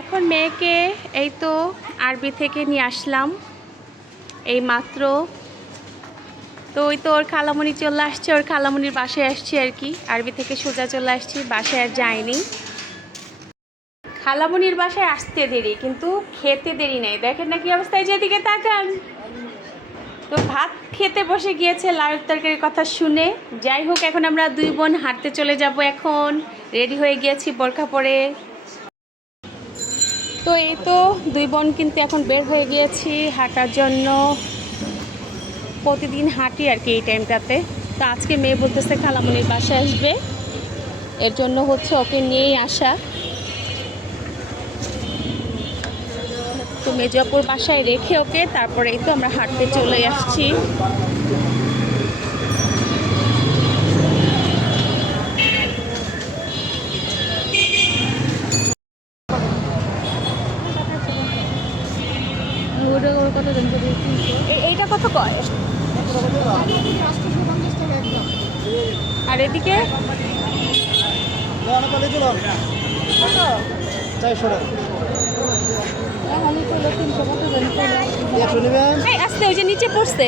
এখন মেয়েকে এই তো আরবি থেকে নিয়ে আসলাম এই মাত্র। তো ওই তো ওর খালামণি চলে আসছে, ওর খালামণির বাসায় আসছি আর কি। আরবি থেকে সোজা চলে আসছি, বাসায় আর যাইনি। খালামণির বাসায় আসতে দেরি, কিন্তু খেতে দেরি নেই। দেখেন না কি অবস্থায়, যেদিকে তাকান। তো ভাত খেতে বসে গিয়েছে লাউয়ের তরকারির কথা শুনে। যাই হোক, এখন আমরা দুই বোন হাঁটতে চলে যাব। এখন রেডি হয়ে গিয়েছি বোরকা পরে। তো এই তো দুই বোন কিন্তু এখন বের হয়ে গিয়েছি হাঁটার জন্য। প্রতিদিন হাঁটি আর কি এই টাইমটাতে। তো আজকে মেয়ে বলতেছে খালামণির বাসায় আসবে, এর জন্য হচ্ছে ওকে নিয়েই আসা। তো মেজপুর বাসায় রেখে ওকে তারপরে এই তো আমরা হাঁটতে চলে আসছি। এইটা কত কয়? আর এদিকে আসতে ওই যে নিচে পড়ছে।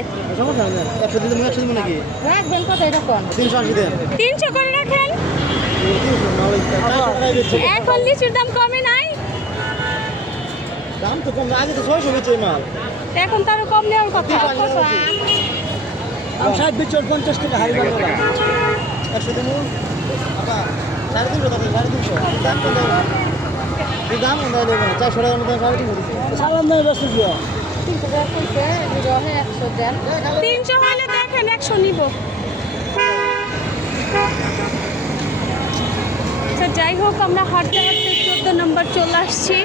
300 করে রাখেন। এখন লিচুর দাম কমে নাই, দাম তো কম, আগে তো 600 বেচে মাল, এখন তারও কম নেওয়ার কথা। 60 বেচে 50 টাকা হাই বাংলা 100 দিন আবার 350 টাকা 350 দাম কত এই দাম না দেবে না 400 টাকার মধ্যে 350 সালাম দাও ব্যস্ত দিও 300 টাকা কইছে বিরহে 100 দেন 300 হলে দেখেন 100 নিব। আচ্ছা যাই হোক, আমরা হাঁটতে হাঁটতে 14 নম্বর চলে আসছি।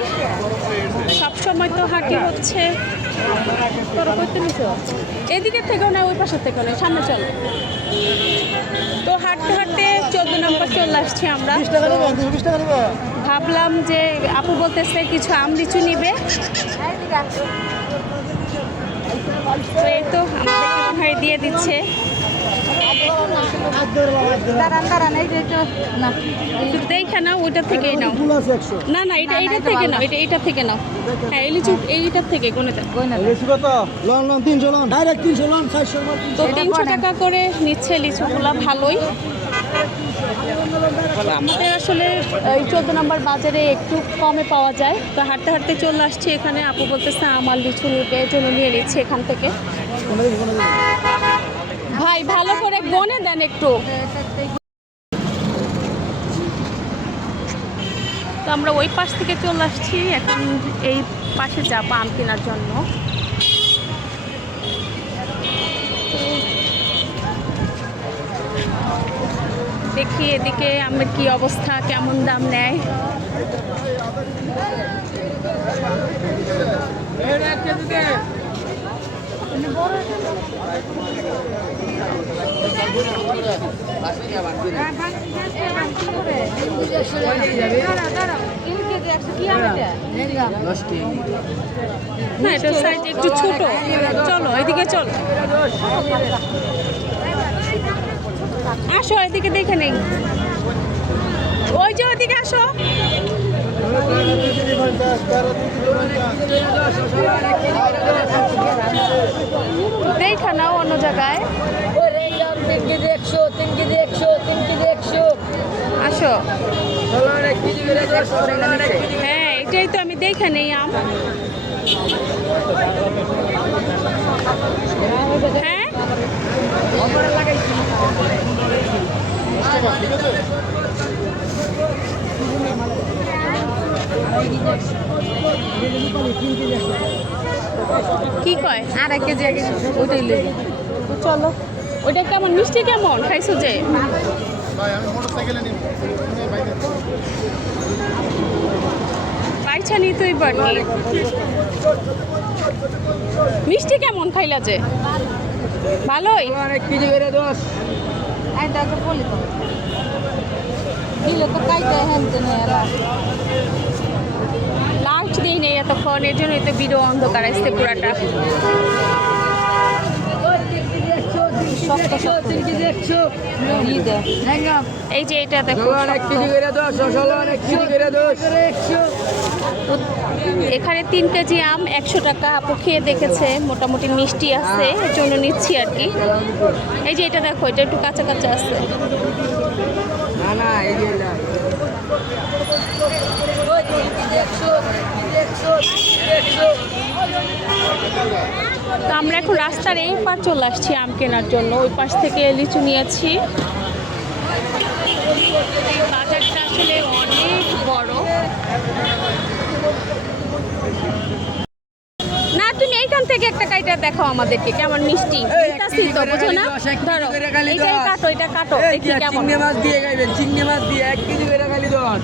সবসময় তো হাঁটি হচ্ছে। তোরা করতে নিছো এদিকের থেকেও না ওই পাশের থেকেও না, সামনে চলো। তো হাঁটতে হাঁটতে 14 নম্বর চলে আসছি আমরা। 20 টাকা নেবে 220 টাকা নেবে। ভাবলাম যে আপু বলতেছে কিছু আম লিচু নিবে। তো এই তো আমাদেরকে মনে হয় দিয়ে দিচ্ছে। দেখে নাও, ওইটা থেকেই নাও। না না, এইটা থেকে নাও, এইটা থেকে নাও। হ্যাঁ এই লিচু এইটার থেকে গোনে দেন। তো 300 টাকা করে নিচ্ছে লিচুগুলা, ভালোই। আমাদের আসলে এই 14 নম্বর বাজারে একটু কমে পাওয়া যায়। তো হাঁটতে হাঁটতে চলে আসছি এখানে। আপু বলতেছে আমার লিচু নিতে, জন্য নিয়ে নিচ্ছে এখান থেকে। ভাই ভালো করে গনে দেন একটু। তো আমরা ওই পাশ থেকে চলে আসছি, এখন এই পাশে যাবো আম কেনার জন্য। দেখি এদিকে আমের কি অবস্থা, কেমন দাম নেয়। না এটা সাইজ একটু ছোট। চলো এদিকে চলো, আসো এদিকে দেখে নেই। ওই যে ওদিকে আসো। দেখা নাও অন্য জায়গায়। আসো। হ্যাঁ এটাই তো আমি দেখে নেই আম। হ্যাঁ কি কয়? আর 1 কেজি আগে ওইটাই লেগে। চলো। ওইটা কেমন মিষ্টি, কেমন খাইছো যে? পাইছা নি তুই বাড়ি মিষ্টি কেমন খাইলা যে? ভালোই। 1 কেজি করে 10 আই দাকে বলি তো দিলে তো কাইতে হেনতে নেলা লাস্ট দিই নেই এতক্ষণ, এর জন্যই তো ভিডিও অন্ধকার আসছে পুরাটা। এই যে এটা দেখো, তো এখানে 3 কেজি আম 100 টাকা। আপু খেয়ে দেখেছে, মোটামুটি মিষ্টি আছে, এর জন্য নিচ্ছি আর কি। এই যে এটা দেখো, এটা একটু কাঁচা কাঁচা আছে। তো আমরা এখন রাস্তার এই পার চলে আসছি আম কেনার জন্য। ওই পাশ থেকে লিচু নিয়েছি। এই বাজারটা আসলে অনেক বড়। না, তুমি এইখান থেকে একটা কাইটা দেখাও আমাদেরকে, কেমন মিষ্টি। নিতাছি তো, বুঝো না? ধরো এইটাই কাটো, এটা কাটো, দেখি কেমন। চিংড়ি মাছ দিয়ে খাইবেন, চিংড়ি মাছ দিয়ে 1 কেজি করে খালি 10।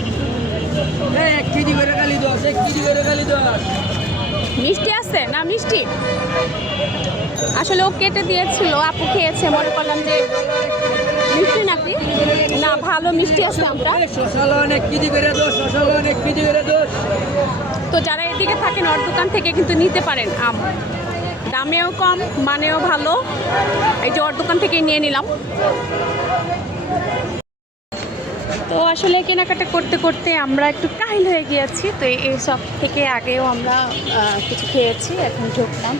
1 কেজি করে খালি 10, 1 কেজি করে খালি 10। মিষ্টি আছে না? মিষ্টি আসলে ও কেটে দিয়েছিল, আপু খেয়েছে, মনে করলাম যে মিষ্টি নাকি না। ভালো মিষ্টি আছে আমরা। শশা লন 1 কেজি করে 10, শশা লন 1 কেজি করে 10। তো যারা এদিকে থাকেন ওর দোকান থেকে কিন্তু নিতে পারেন আম, দামেও কম, মানেও ভালো। এই যে ওর দোকান থেকেই নিয়ে নিলাম। তো আসলে কেনাকাটা করতে করতে আমরা একটু কাহিল হয়ে গিয়েছি। তো এই সব থেকে আগেও আমরা কিছু খেয়েছি, এখন ঢুকলাম।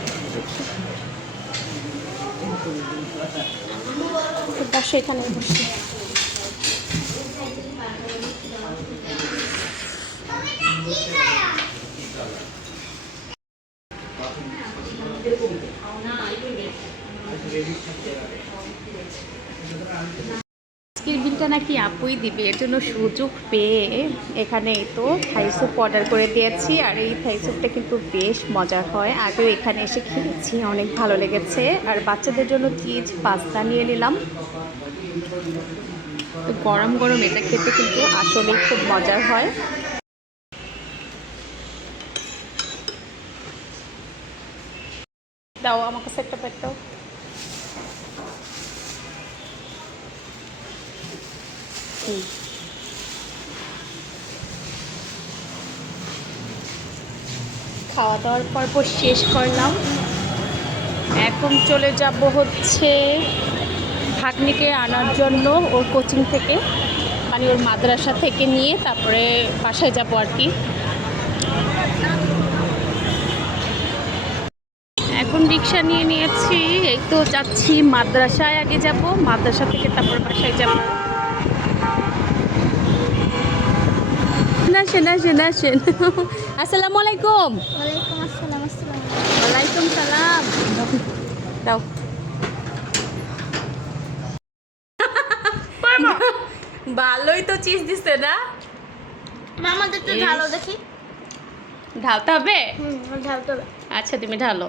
বসে এখানে বসে। আজকের বিলটা নাকি আপুই দিবে, এর জন্য সুযোগ পেয়ে এখানে তো থাই স্যুপ অর্ডার করে দিয়েছি। আর এই থাই স্যুপটা কিন্তু বেশ মজার হয়, আগেও এখানে এসে খেয়েছি, অনেক ভালো লেগেছে। আর বাচ্চাদের জন্য চিজ পাস্তা নিয়ে নিলাম। তো গরম গরম এটা খেতে কিন্তু আসলেই খুব মজার হয়। দাও আমার কাছে একটা প্যাক দাও। খাওয়া দাওয়ার পর শেষ করলাম। এখন চলে যাব হচ্ছে ভাগ্নিকে আনার জন্য ওর কোচিং থেকে, মানে ওর মাদ্রাসা থেকে নিয়ে তারপরে বাসায় যাব আর কি। এখন রিক্সা নিয়ে নিয়েছি, এই তো যাচ্ছি মাদ্রাসায়। আগে যাব, মাদ্রাসা থেকে তারপর বাসায় যাব। আসেন আসেন আসেন। আসসালামু আলাইকুম। ওয়ালাইকুম আসসালাম। ওয়ালাইকুম সালাম। দাও। ভালোই তো চিজ দিছে না? মামাদের তো ঢালো দেখি। ঢালতে হবে? ঢালতে হবে। আচ্ছা তুমি ঢালো,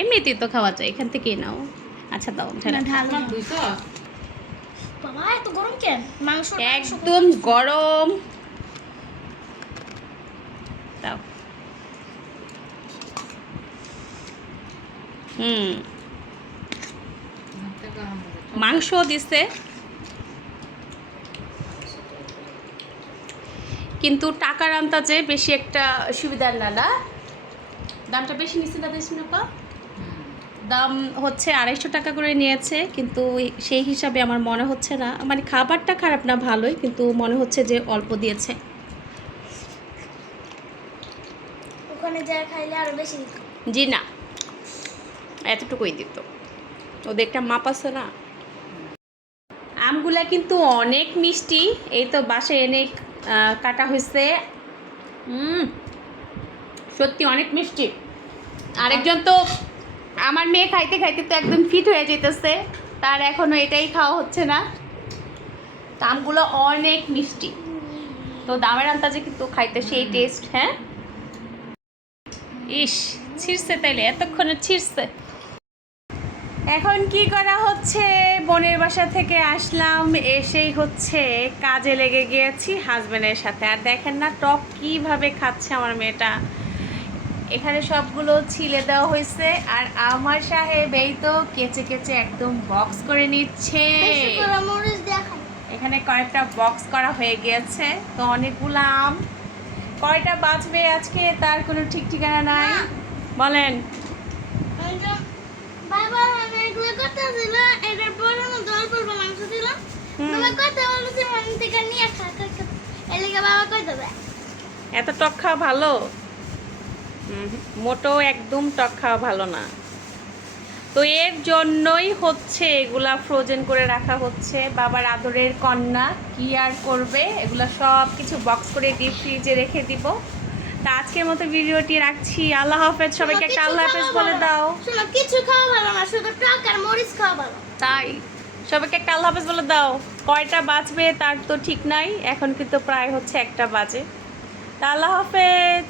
এমনিতেই তো খাওয়া যায়, এখান থেকেই নাও। আচ্ছা দাও ঢালো। বাবা এত গরম কেন? মাংস একদম গরম। দাও। মাংস দিছে, কিন্তু টাকার আন্দাজে বেশি একটা সুবিধার না। না, দামটা বেশি নিচ্ছে না দেশমিনাপা? দাম হচ্ছে 250 টাকা করে নিয়েছে, কিন্তু সেই হিসাবে আমার মনে হচ্ছে না, মানে খাবারটা খারাপ না, ভালোই, কিন্তু মনে হচ্ছে যে অল্প দিয়েছে। ওখানে যা খাইলে আরো বেশি দিত। জি না, এতটুকুই দিত, ওদের একটা মাপ আছে না। আমগুলা কিন্তু অনেক মিষ্টি। এই তো বাসায় এনে কাটা হয়েছে। সত্যি অনেক মিষ্টি। আরেকজন তো, আমার মেয়ে খাইতে খাইতে তো একদম ফিট হয়ে যেতেছে, তার এখনো এটাই খাওয়া হচ্ছে না। আমগুলো অনেক মিষ্টি, তো দামের আন্দাজে কিন্তু খাইতে সেই টেস্ট। হ্যাঁ, ইস ছিঁড়ছে, তাইলে এতক্ষণে ছিঁড়ছে। এখন কি করা হচ্ছে, বোনের বাসা থেকে আসলাম, এসেই হচ্ছে কাজে লেগে গিয়েছি হাজবেন্ডের সাথে। আর দেখেন না টক কিভাবে খাচ্ছে আমার মেয়েটা। এখানে সবগুলো ছিলে দেওয়া হয়েছে, আর আমার সাহেব এই তো কেচে কেচে একদম বক্স করে নিচ্ছে। এখানে কয়েকটা বক্স করা হয়ে গিয়েছে, তো অনেকগুলো আম। কয়টা বাঁচবে আজকে তার কোনো ঠিক ঠিকানা নাই। বলেন। বাবা আমি এগুলো কথা ছিল, এটার পরে আমি দল করব মাংস দিলাম। বাবা কথা বলছি মন থেকে নিয়ে খা। এলিকে বাবা কই দেবে? এত টক খাওয়া ভালো? মোটেও একদম টক খাওয়া ভালো না। তো এর জন্যই হচ্ছে এগুলা ফ্রোজেন করে রাখা হচ্ছে। বাবার আদরের কন্যা কি আর করবে, এগুলা সব কিছু বক্স করে ডিপ ফ্রিজে রেখে দিব। তা আজকের মতো ভিডিওটি রাখছি। আল্লাহ হাফেজ, সবাইকে একটা আল্লাহ হাফেজ বলে দাও। শোনো, কিছু খাওয়া ভালো না, শুধু টক আর মরিচ খাওয়া ভালো। তাই সবাইকে একটা আল্লাহ হাফেজ বলে দাও। কয়টা বাজবে তার তো ঠিক নাই, এখন কিন্তু প্রায় হচ্ছে 1টা বাজে। তা আল্লাহ হাফেজ।